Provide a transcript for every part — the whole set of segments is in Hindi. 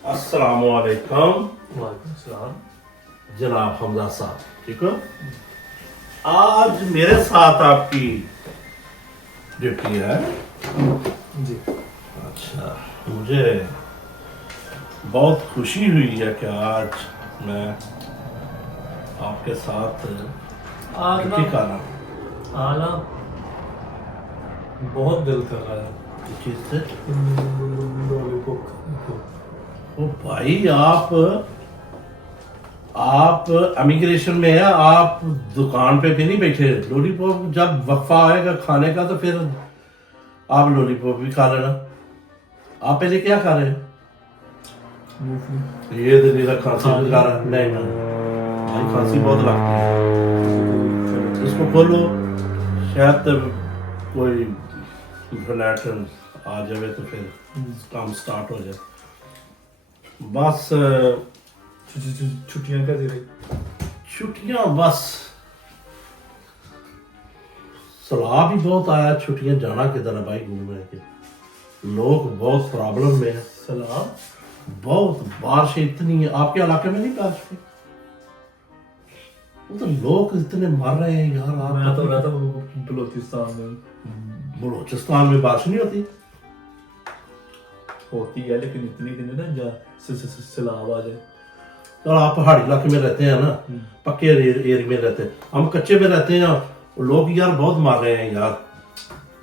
अस्सलाम वालेकुम वालेकुम सलाम। जनाब हमजा साहब, ठीक हो? आज मेरे साथ आपकी ड्यूटी है। जी अच्छा, मुझे बहुत खुशी हुई है कि आज मैं आपके साथ आज ना ड्यूटी कर रहा हूँ। आना बहुत दिल कर रहा है इस चीज़ से लॉलीपॉप खाने को। ओ भाई, आप इमिग्रेशन में है, आप दुकान पे भी नहीं बैठे। लॉलीपॉप जब वक्फा आएगा खाने का तो फिर आप लॉलीपॉप भी खा लेना। आप पहले क्या खा रहे हैं? मूंगफली ये तो मेरा खांसी बुखार है। नहीं नहीं भाई, खांसी बहुत लगती है। इसको खोलो, शायद तो कोई फ्लैट आ जाए तो फिर काम स्टार्ट हो जाए। बस छुट्टियां कैसी रही? छुट्टियां बस सलाह भी बहुत आया। छुट्टियां जाना किधर है भाई घूमने के? लोग बहुत प्रॉब्लम में है। सलाम। बहुत बारिश इतनी है। आपके इलाके में नहीं बारिश हुई? वो तो लोग इतने मर रहे हैं यार। मैं तो आप रहता हूँ बलूचिस्तान में। बलूचिस्तान में बारिश नहीं होती? होती है लेकिन इतनी दिन ना जा सैलाब आ जाए। तो आप पहाड़ी इलाके में रहते हैं ना, पक्के एरिया में रहते हैं। हम कच्चे में रहते हैं। वो लोग यार बहुत मार रहे हैं यार।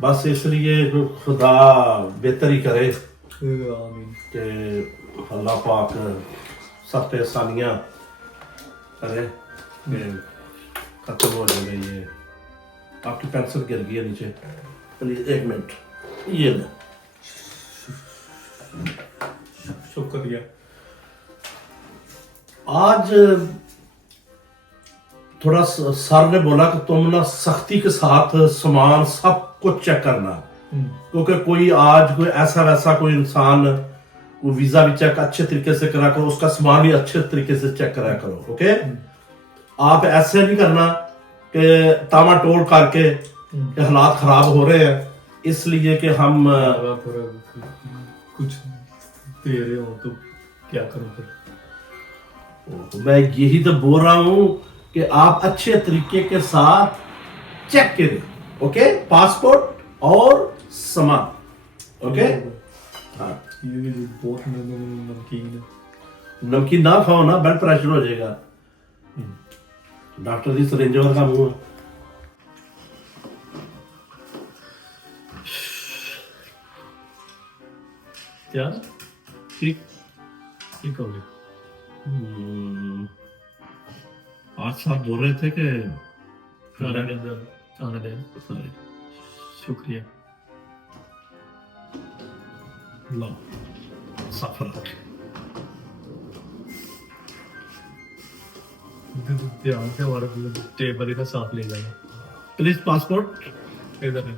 बस इसलिए खुदा बेहतर ही करे आमीन। कि अल्लाह पाक सब पे आसानियाँ करे कि खत्म हो जाए ये। आपकी पेंसिल गिर गई है नीचे, प्लीज एक मिनट। ये ले। शुक्रिया। आज थोड़ा सर ने बोला कि तुम ना सख्ती के साथ सामान सब कुछ चेक करना, क्योंकि कोई आज कोई ऐसा वैसा कोई इंसान वो वीजा भी चेक अच्छे तरीके से करा करो, उसका सामान भी अच्छे तरीके से चेक करा करो। ओके, आप ऐसे नहीं करना कि तामा टोल करके कि हालात खराब हो रहे हैं इसलिए कि हम कुछ दे रहे हो तो क्या करूं फिर? मैं यही तो बोल रहा हूं कि आप अच्छे तरीके के साथ चेक करें। ओके, पासपोर्ट और सामान। ओके, हाँ। ये बहुत नमकीन है। नमकीन ना खाओ ना, ब्लड प्रेशर हो जाएगा। डॉक्टर की सिरिंज का मुंह है। क्या ठीक ठीक हो गया? आज साहब बोल रहे थे कि आने दें। शुक्रिया। लो सफर ध्यान से हमारा टेबल का साफ ले जाना। प्लीज पासपोर्ट इधर है।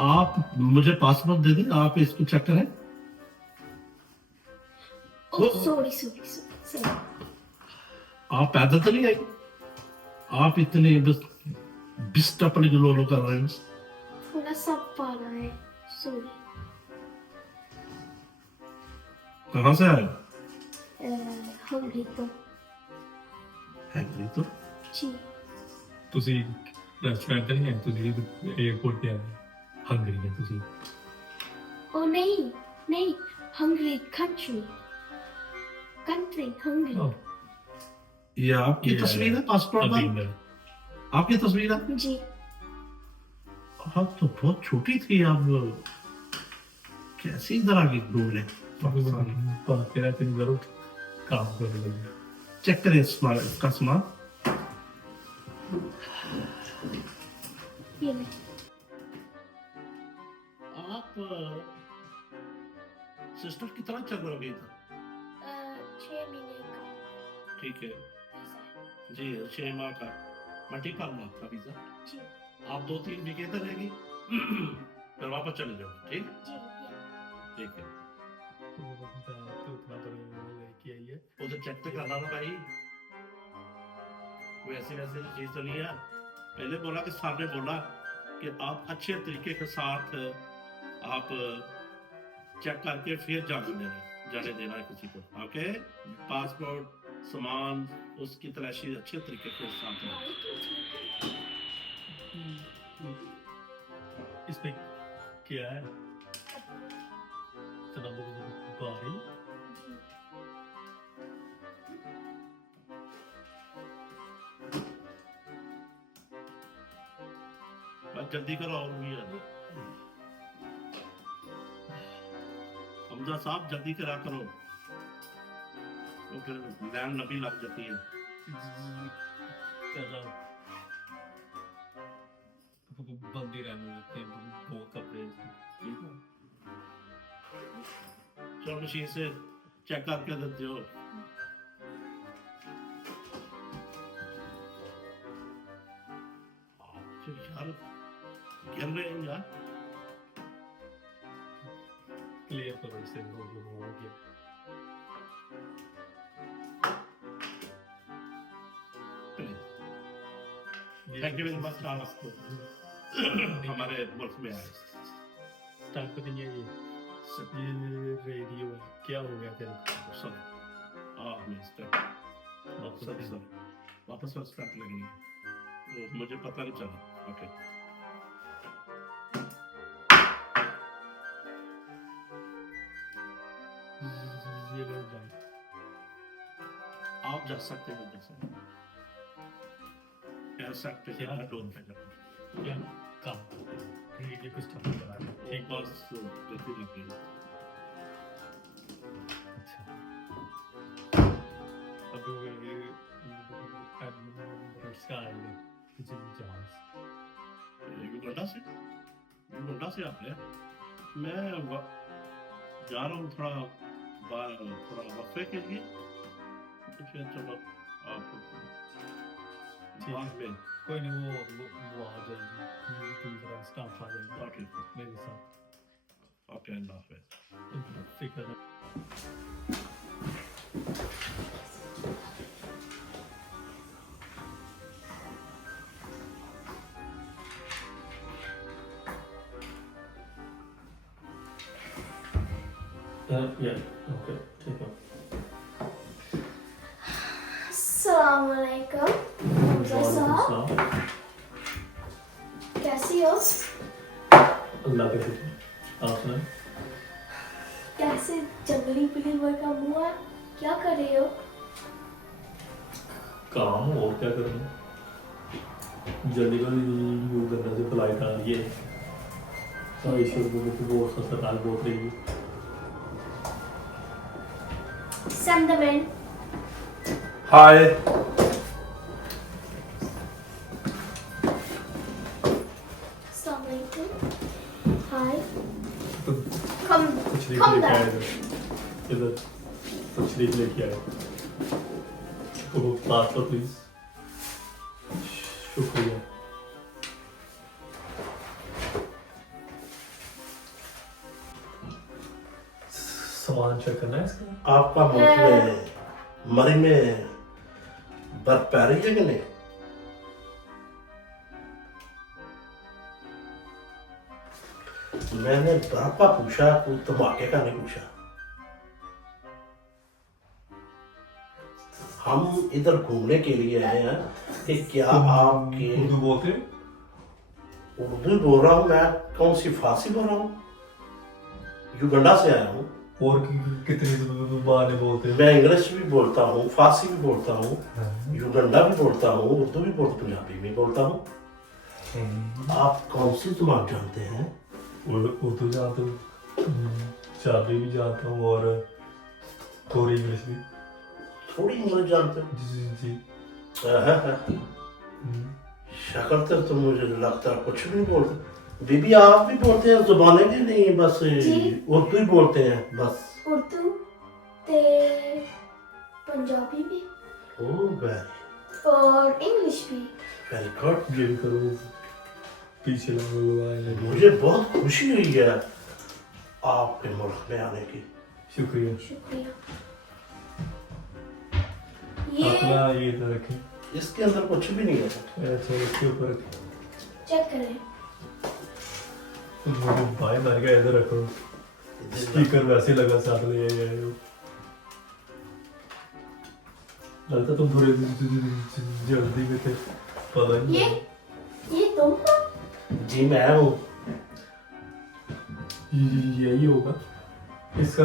आप मुझे पासपोर्ट दे दें, आप इसको चेक करें। सॉरी। आप पैदल तो नहीं आई? आप इतने बस डिस्टर्ब लो कर रहे हैं। थोड़ा सब पाना है। सॉरी। कहाँ से आए? हंगरी तो हैंगरी तो जी। ਤੁਸੀਂ ਰੈਸਟੋਰੈਂਟ ਤੇ ਨਹੀਂ ਹੈ, ਤੁਸੀਂ 에어ਪੋਰਟ ਤੇ ਆਏ ਹੰਗਰੀ ਨੇ ਤੁਸੀਂ। ओ नहीं हंगरी कंट्री हंगरी। ये आपकी तस्वीर है पासपोर्ट पर? आपकी तस्वीर है? जी। आप तो बहुत छोटी थी। आप कैसे इधर आगे घूमने? तेरा तीन जरूर काम करने लगे। चेक करें इसका सामान। ये ले। आप सिस्टर कितना चल रहा गई था? 6 महीने का ठीक है वीजा है। जी, 6 माह का मल्टी पाल आपका वीजा। जी आप 2-3 वीक इधर रहेंगी फिर वापस चले जाओ। ठीक जी। ठीक है। तो उतना तो लेके आई है। उधर चेक तो करना ना भाई, कोई ऐसी वैसी चीज तो नहीं है। पहले बोला कि साहब ने बोला कि आप अच्छे तरीके के साथ आप चेक करके फिर जाने देना है किसी को। ओके, पासपोर्ट सामान उसकी तलाशी अच्छे तरीके से साथ में। इसमें क्या है? बारी बस जल्दी करो और भी है। हमजा साहब जल्दी करा करो, तो फिर लाइन लंबी लग जाती है। बंदी रहने देते हैं बहुत कपड़े। चलो मशीन से चेक करके देते हो। यार गिर रहे हैं यार। क्लियर करो इसे, हो गया। थैंक यू वेरी मच आपको हमारे मुल्क में आए। स्टार्ट करेंगे ये रेडियो है, क्या हो गया तेरे को? सर वापस स्टार्ट लगेंगे, तो मुझे पता नहीं चला। ओके ये लोग जाए, आप जा सकते हैं, कह सकते हैं। क्या? डोर पे जाओ। क्या काम रेडियो को स्टार्ट करा है? एक बार गलती लग गई। अच्छा, अब ये आएंगे कुछ जहाज युगांडा से आप है। मैं जा रहा हूँ थोड़ा वक्फे के लिए, तो फिर चलो आप बाद में। कोई नहीं, वो आ जाएगी, दूसरा स्टाफ आ जाएगा ओके मेरे साथ। ओके, अल्लाह हाफ़िज़। फिक्र ना। ओके ठीक है। अस्सलाम वालेकुम हमजा साहब, कैसी हो? अल्लाह के शुक्र, आप सुनाएं। कैसे जंगली बिल्ली वर्क का मुंह है, क्या कर रहे हो? काम और क्या करूँ, जल्दी युगांडा से फ्लाइट आ रही है, तो ईश्वर को बहुत खतरनाक बहुत रही है। Send them in. Hi Assalamu alaikum. Hi. Come, तशरीफ come लेके आए back. इधर, तशरीफ लेके आए। तो बात तो प्लीज, शुक्रिया। सामान चेक करना है इसका। आपका मुल्क में मरी में बर्फ पै रही है कि नहीं? मैंने बर्फ का पूछा, कोई धमाके का नहीं पूछा। हम इधर घूमने के लिए आए हैं कि क्या आपके उर्दू बोलते? उर्दू बोल रहा हूँ मैं, कौन सी फारसी बोल रहा हूँ। युगांडा से आया हूँ। और कितनी जुबानें बोलते हैं? मैं इंग्लिश भी बोलता हूँ, फारसी भी बोलता हूँ, युगांडा भी बोलता हूँ, उर्दू भी बोलता, पंजाबी भी बोलता हूँ। आप कौन सी जुबान जानते हैं? उर्दू जानता हूँ, पंजाबी भी जानता हूँ और थोड़ी इंग्लिश भी। थोड़ी इंग्लिश जानते हो? जी जी। शक्ल तो तुम मुझे लगता है कुछ भी नहीं बोलते। बीबी आप भी बोलते हैं जुबानें भी नहीं, बस उर्दू ही बोलते हैं बस? उर्दू ते पंजाबी भी ओह वेरी और इंग्लिश भी। Very good. ये भी करो, पीछे लगे। मुझे बहुत खुशी हुई है आपके मुल्क में आने की। शुक्रिया। शुक्रिया। अपना ये इधर रखें। इसके अंदर कुछ भी नहीं है। अच्छा, इसके ऊपर चेक करें। भाई मैंने कहा इधर रखो, स्पीकर वैसे लगा साथ ले गए हो। लगता तुम थोड़े जल्दी में थे, पता नहीं। ये तुम हो? जी मैं हूँ। यही होगा, इसका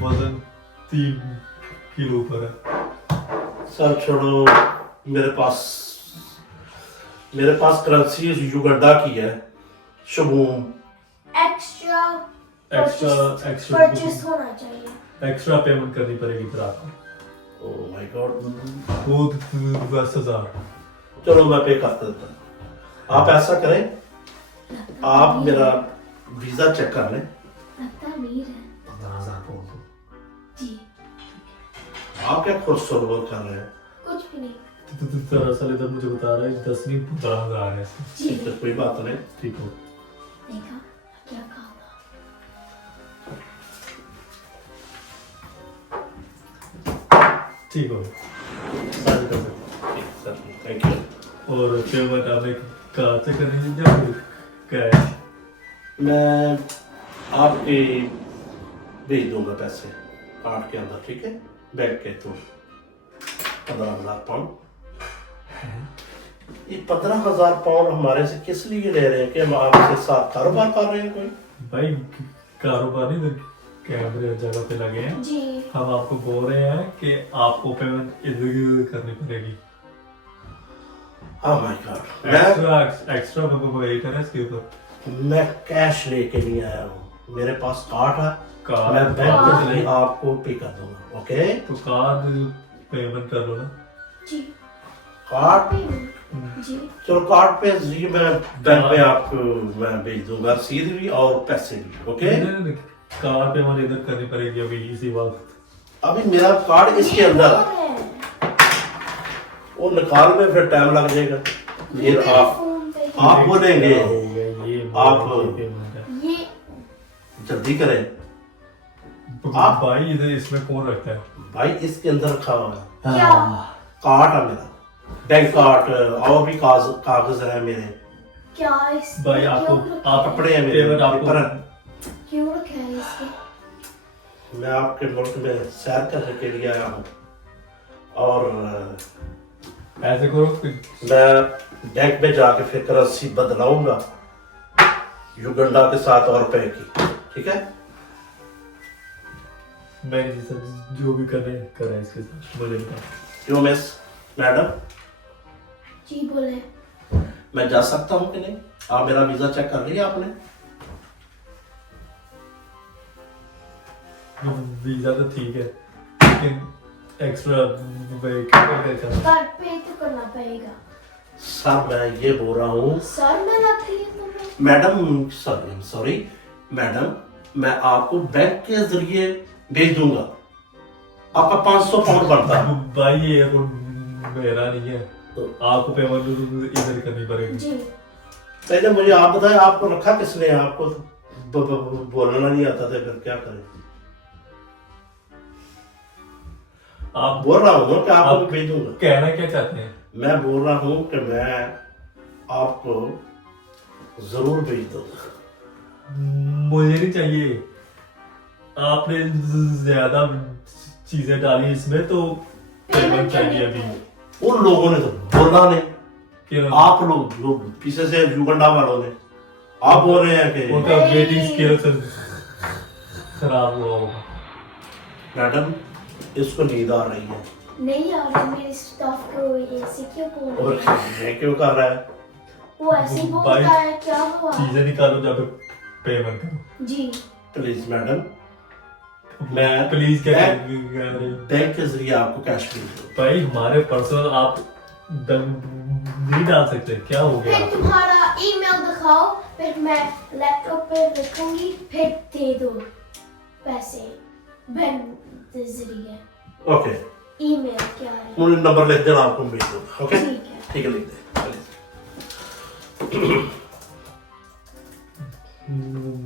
वजन 3 किलो पर है। सर छोड़ो, मेरे पास करेंसी युगांडा की है, शबूम। एक्स्ट्रा एक्स्ट्रा परचेस होना चाहिए। एक्स्ट्रा पेमेंट करनी पड़ेगी फिर आपको, ओह माय गॉड। वो 10,000। चलो मैं पे कर देता हूँ। आप ऐसा करें, आप मेरा वीजा चेक कर लें। लगता अमीर है 15,000 पाउंड। जी। आप क्या खुद सरोवर कर रहे हैं? कुछ भी नहीं दरअसल इधर मुझे बता रहा है 10 नहीं 15,000 है। जी। ठीक है, कोई बात नहीं। ठीक हो, देखा क्या कहा ठीक हो, साइन कर सकते सर थैंक यू। हो। और पेमेंट आपने कहाँ से करनी है या फिर कैश? मैं आपके भेज दूंगा पैसे कार्ड के अंदर, ठीक है? बैंक के थ्रू 15,000 पाउंड। ये 15,000 पाउंड हमारे से किस लिए ले रहे हैं? कि हम आपके साथ कारोबार कर रहे हैं कोई? भाई कारोबार नहीं, इधर कैमरे जगह पे लगे हैं। जी। हम आपको बोल रहे हैं कि आपको पेमेंट इधर करनी पड़ेगी। Oh my God, extra weight है इसके ऊपर। मैं कैश लेके नहीं आया हूँ, मेरे पास कार्ड है। कार्ड मैं बैंक कार्ड के जरिए आपको पे कर दूंगा, ओके? तो कार्ड पेमेंट कर लो ना। जी। कार्ड जी। चलो कार्ड पे जी मैं बैंक में आपको मैं भेज दूंगा, रसीद भी और पैसे भी, ओके? नहीं, कार्ड पेमेंट इधर करनी पड़ेगी अभी इसी वक्त। अभी मेरा कार्ड इसके अंदर है, वो निकाल में फिर टाइम लग जाएगा। फिर आप बोलेंगे, ये आप पेमेंट है। ये जल्दी करें। आप भाई इधर इसमें कौन रखता है? भाई इसके अंदर रखा हुआ है क्या? कार्ड है मेरा, बैंक कार्ड और भी कागज है मेरे। क्या इस भाई आपको आप कपड़े हैं मेरे, पेमेंट आपको पेपर है। क्यों रखा है इसके? मैं आपके मुल्क में सैर करने के लिए आया हूँ और ऐसे करो मैं बैंक में जाके फिर करेंसी बदलाऊंगा युगांडा के साथ और रुपए की, ठीक है? मैं ये सब जो भी करें इसके साथ मुझे बता। क्यों मिस मैडम, जी बोले। मैं जा सकता हूँ कि नहीं? आप मेरा वीजा चेक कर लिया आपने? वीजा तो ठीक है, लेकिन एक्स्ट्रा कार्ड पे तो करना पड़ेगा। सर मैं ये बोल रहा हूँ सर मैं रख लिया तुमने। मैडम, सॉरी मैडम, मैं आपको बैंक के जरिए भेज दूंगा। आपका 500 पाउंड बनता है। भाई ये एयरपोर्ट मेरा नहीं है, तो आपको पेमेंट इधर करनी पड़ेगी। जी। पहले मुझे आप बताएं, आपको रखा किसने? आपको बोलना नहीं आता था, फिर क्या करें? आप बोल रहा हूँ कि आपको भेज दूंगा। कहना क्या चाहते हैं? मैं बोल रहा हूँ कि मैं आपको जरूर भेज दूंगा। मुझे नहीं चाहिए, आपने ज्यादा चीजें डाली इसमें, तो पेमेंट चाहिए अभी। उन लोगों ने तो बोला नहीं, क्यों? आप लोग जो पीछे से युगांडा वालों ने, आप बोल रहे हैं कि उनका वेटिंग स्केल खराब हुआ होगा। मैडम इसको नींद आ रही है। नहीं यार, मेरे स्टाफ को ऐसे क्यों बोल और रहे हैं? ये क्यों कर रहा है? वो ऐसे ही भाई, बोलता है, क्या हुआ? चीजें निकालो जब पेमेंट करो। जी। प्लीज मैडम, मैं प्लीज क्या बैंक कह रहे हैं? बैंक के जरिए आपको कैश भेज दूंगा। भाई हमारे पर्सनल आप दम नहीं डाल सकते, क्या हो गया? फिर तुम्हारा ईमेल दिखाओ, फिर मैं लैपटॉप पे रखूंगी, फिर दे दो पैसे बैंक के जरिए। ओके, ईमेल क्या है? मुझे नंबर लिख देना, आपको भेज दूंगा। ओके ठीक है। ठीक है, लिख दे।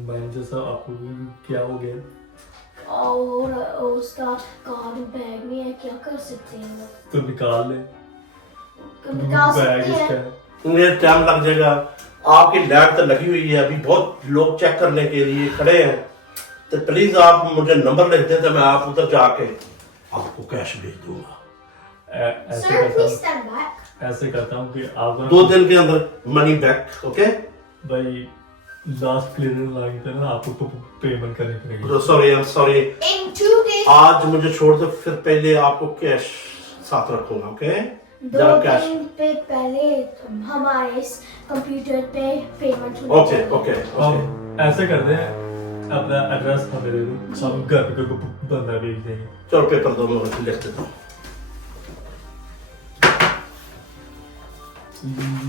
मैम जैसा आपको क्या हो गया? और उसका कार्ड बैग में है, क्या कर सकते हैं वो? तो निकाल ले, निकाल बैग सकते इसका हैं। है। मुझे टाइम लग जाएगा, आपकी लाइट तो लगी हुई है, अभी बहुत लोग चेक करने के लिए खड़े हैं, तो प्लीज आप मुझे नंबर लिख दें तो मैं आप उधर जाके आपको कैश भेज दूंगा। ऐसे Sir, करता please हूँ, stand back. ऐसे करता हूँ कि आप 2 दिन के अंदर मनी बैक। ओके भाई लास्ट क्लियरेंस लाइन पे ना आपको पेमेंट करनी पड़ेगी। Sorry, I am sorry, In 2 days. आज मुझे छोड़ दो, फिर पहले आपको कैश साथ रखूंगा। ओके 2 जरा कैश। दिन पे पहले हमारे इस कंप्यूटर पे पेमेंट ओके ओके अब ऐसे कर दे, अपना एड्रेस हमें दे दो, हम घर पे कोई बंदा भेज देंगे। चलो पेपर दो, मैं लिख देता हूँ।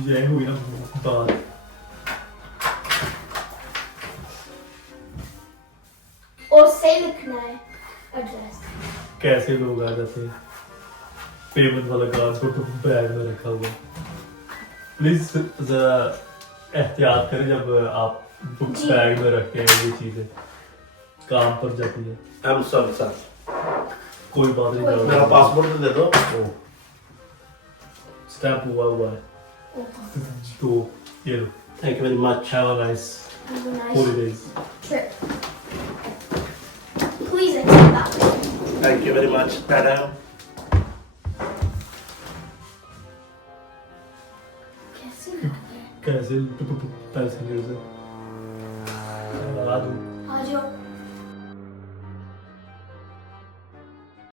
ये हुई ना बात। और से लिखना है एड्रेस। कैसे लोग आ जाते हैं, पेमेंट वाला कार्ड को बैग में रखा हुआ। प्लीज जरा एहतियात करें जब आप जी। बैग में रखते हैं, ये चीजें काम पर जाती है। आई एम सॉरी सर, कोई बात नहीं, कोई- मेरा पासपोर्ट तो दे दो। स्टैम्प हुआ हुआ है तो ये लो। Thank you very much. Have a nice Have a nice holidays. trip. Please accept that. Thank you very much madam. कैसे लगा? कैसे पैसे ले से लगा दूं।